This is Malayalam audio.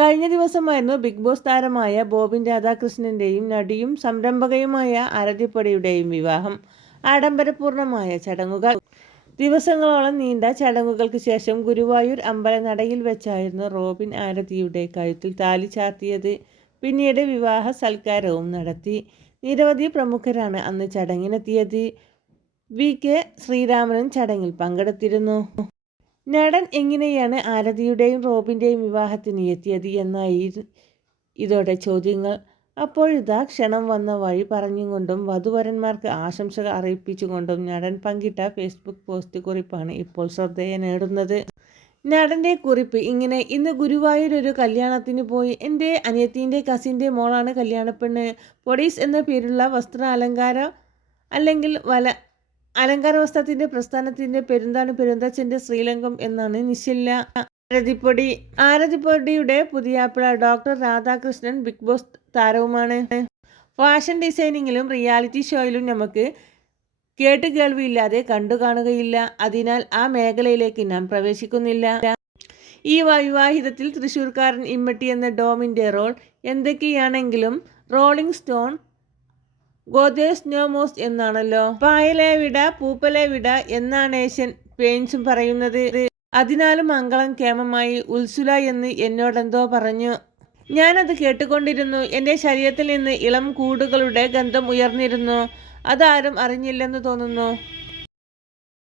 കഴിഞ്ഞ ദിവസമായിരുന്നു ബിഗ് ബോസ് താരമായ ബോബിൻ രാധാകൃഷ്ണന്റെയും നടിയും സംരംഭകയുമായ ആരതിപ്പടിയുടെയും വിവാഹം. ആഡംബരപൂർണമായ ചടങ്ങുകൾ. ദിവസങ്ങളോളം നീണ്ട ചടങ്ങുകൾക്ക് ശേഷം ഗുരുവായൂർ അമ്പലനടയിൽ വെച്ചായിരുന്നു റോബിൻ ആരതിയുടെ കഴുത്തിൽ താലി ചാർത്തിയത്. പിന്നീട് വിവാഹ സൽക്കാരവും നടത്തി. നിരവധി പ്രമുഖരാണ് അന്ന് ചടങ്ങിനെത്തിയത്. വി. കെ. ശ്രീരാമനും ചടങ്ങിൽ പങ്കെടുത്തിരുന്നു. നടൻ എങ്ങനെയാണ് ആരതിയുടെയും റോബിന്റെയും വിവാഹത്തിന് എത്തിയത് എന്നായി ഇതോടെ ചോദ്യങ്ങൾ. അപ്പോഴിതാ ക്ഷണം വന്ന വഴി പറഞ്ഞുകൊണ്ടും വധുവരന്മാർക്ക് ആശംസകൾ അറിയിപ്പിച്ചുകൊണ്ടും നടൻ പങ്കിട്ട ഫേസ്ബുക്ക് പോസ്റ്റ് കുറിപ്പാണ് ഇപ്പോൾ ശ്രദ്ധയെ നേടുന്നത്. നടന്റെ കുറിപ്പ് ഇങ്ങനെ ഇന്ന് ഗുരുവായൂർ ഒരു കല്യാണത്തിന് പോയി. എന്റെ അനിയത്തിന്റെ കസിന്റെ മോളാണ് കല്യാണപ്പെണ്ണ്. പൊടീസ് എന്ന പേരുള്ള വസ്ത്ര അലങ്കാരം അല്ലെങ്കിൽ വല അലങ്കാര വസ്ത്രത്തിന്റെ പ്രസ്ഥാനത്തിന്റെ പെരുന്താണ് പെരുന്തച്ഛന്റെ ശ്രീലങ്കം എന്നാണ് നിശില്ല ആരതിപ്പൊടി. ആരതിപ്പൊടിയുടെ പുതിയാപ്പിള ഡോക്ടർ രാധാകൃഷ്ണൻ ബിഗ് ബോസ് താരവുമാണ്. ഫാഷൻ ഡിസൈനിങ്ങിലും റിയാലിറ്റി ഷോയിലും നമുക്ക് കേട്ട് കേൾവിയില്ലാതെ കണ്ടു കാണുകയില്ല. അതിനാൽ ആ മേഖലയിലേക്ക് നാം പ്രവേശിക്കുന്നില്ല. ഈ വൈവാഹിതത്തിൽ തൃശ്ശൂർക്കാരൻ ഇമ്മട്ടി എന്ന ഡോമിന്റെ റോൾ എന്തൊക്കെയാണെങ്കിലും റോളിംഗ് സ്റ്റോൺ ഗോദേസ് നോമോസ് എന്നാണല്ലോ. പായലെ വിട പൂപ്പലെ വിട എന്നാണ് ഏഷ്യൻ പെയിൻസും പറയുന്നത്. അതിനാലും മംഗളം കേമമായി ഉത്സുല എന്ന് എന്നോടെന്തോ പറഞ്ഞു. ഞാനത് കേട്ടുകൊണ്ടിരുന്നു. എന്റെ ശരീരത്തിൽ നിന്ന് ഇളം കൂടുകളുടെ ഗന്ധം ഉയർന്നിരുന്നു. അതാരും അറിഞ്ഞില്ലെന്ന് തോന്നുന്നു.